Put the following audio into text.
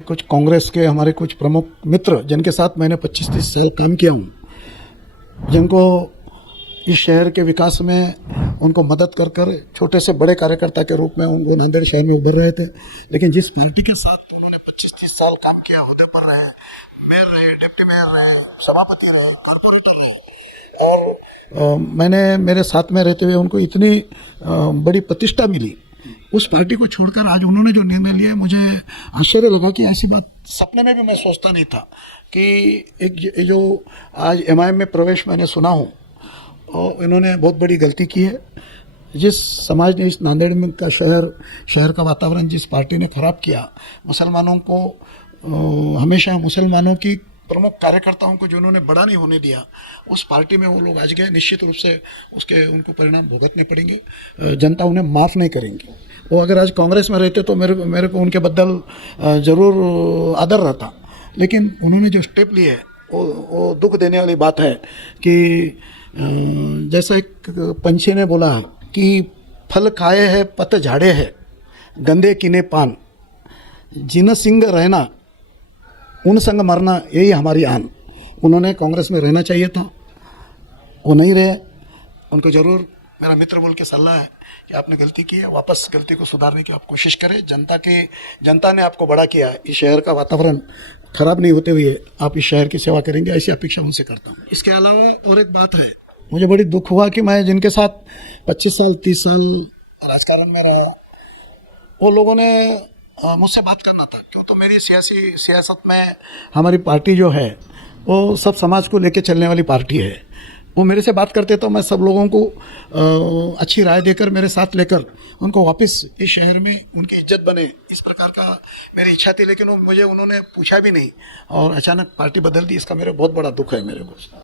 कुछ कांग्रेस के हमारे कुछ प्रमुख मित्र जिनके साथ मैंने 25-30 साल काम किया हूँ, जिनको इस शहर के विकास में उनको मदद कर कर छोटे से बड़े कार्यकर्ता के रूप में उनको नांदेड़ शहर में उभर रहे थे। लेकिन जिस पार्टी के साथ उन्होंने 25-30 साल काम किया, होदे पर रहे, मेयर रहे, डिप्टी मेयर रहे, सभापति रहे, कॉर्पोरेटर रहे, और मैंने मेरे साथ में रहते हुए उनको इतनी बड़ी प्रतिष्ठा मिली। उस पार्टी को छोड़कर आज उन्होंने जो निर्णय लिया, मुझे आश्चर्य लगा कि ऐसी बात सपने में भी मैं सोचता नहीं था कि एक जो आज एमआईएम में प्रवेश मैंने सुना हूँ, और इन्होंने बहुत बड़ी गलती की है। जिस समाज ने इस नांदेड़ में का शहर का वातावरण जिस पार्टी ने ख़राब किया, मुसलमानों को हमेशा मुसलमानों की प्रमुख कार्यकर्ताओं को जो उन्होंने बड़ा नहीं होने दिया, उस पार्टी में वो लोग आज गए। निश्चित रूप से उनको परिणाम भुगतने पड़ेंगे, जनता उन्हें माफ़ नहीं करेंगी। वो अगर आज कांग्रेस में रहते तो मेरे को उनके बदल ज़रूर आदर रहता, लेकिन उन्होंने जो स्टेप लिए वो दुख देने वाली बात है कि जैसा एक पंछी ने बोला कि फल खाए है पत झाड़े है, गंदे किने पान, जिन सिंह रहना उन संग मरना, यही हमारी आन। उन्होंने कांग्रेस में रहना चाहिए था, वो नहीं रहे। उनको ज़रूर मेरा मित्र बोल के सलाह है कि आपने गलती की है, वापस गलती को सुधारने की आप कोशिश करें। जनता ने आपको बड़ा किया, इस शहर का वातावरण खराब नहीं होते हुए आप इस शहर की सेवा करेंगे, ऐसी अपेक्षा उनसे करता हूँ। इसके अलावा और एक बात है, मुझे बड़ी दुख हुआ कि मैं जिनके साथ 25 साल 30 साल राजकारण में रहा, वो लोगों ने मुझसे बात करना था। क्यों तो मेरी सियासत में हमारी पार्टी जो है वो सब समाज को लेके चलने वाली पार्टी है। वो मेरे से बात करते तो मैं सब लोगों को अच्छी राय देकर, मेरे साथ लेकर उनको वापस इस शहर में उनकी इज्जत बने, इस प्रकार का मेरी इच्छा थी। लेकिन उन्होंने पूछा भी नहीं और अचानक पार्टी बदल दी। इसका मेरे बहुत बड़ा दुख है मेरे को।